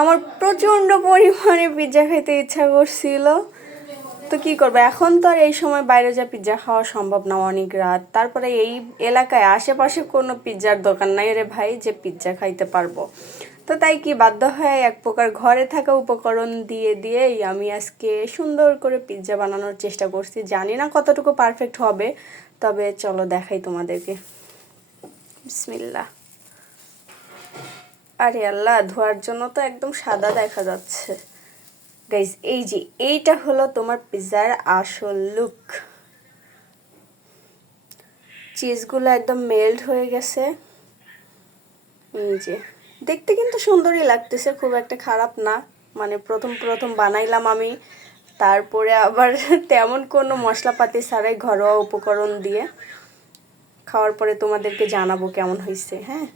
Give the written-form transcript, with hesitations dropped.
আমার প্রচণ্ড পরিমাণে পিৎজা খেতে ইচ্ছা করছিল, তো কি করবো, এখন তো আর এই সময় বাইরে যা পিৎজা খাওয়া সম্ভব না, অনেক রাত। তারপরে এই এলাকায় আশেপাশে কোনো পিৎজার দোকান নাই রে ভাই যে পিৎজা খাইতে পারবো। তো তাই কি বাধ্য হয়ে এক প্রকার ঘরে থাকা উপকরণ দিয়েই আমি আজকে সুন্দর করে পিৎজা বানানোর চেষ্টা করছি। জানি না কতটুকু পারফেক্ট হবে, তবে চলো দেখাই তোমাদেরকে। বিসমিল্লাহ। আরে আল্লাহ, ধোয়ার জন্য তো একদম সাদা দেখা যাচ্ছে। গাইস, এইটা হলো তোমার পিৎজার আসল লুক। চিজগুলো একদম মেল্ট হয়ে গেছে। এই যে দেখতে কিন্তু সুন্দরই লাগতেছে, খুব একটা খারাপ না। মানে প্রথম বানাইলাম আমি, তারপরে আবার তেমন কোনো মশলাপাতি ছাড়াই ঘরোয়া উপকরণ দিয়ে খাওয়ার পরে তোমাদেরকে জানাবো কেমন হয়েছে। হ্যাঁ।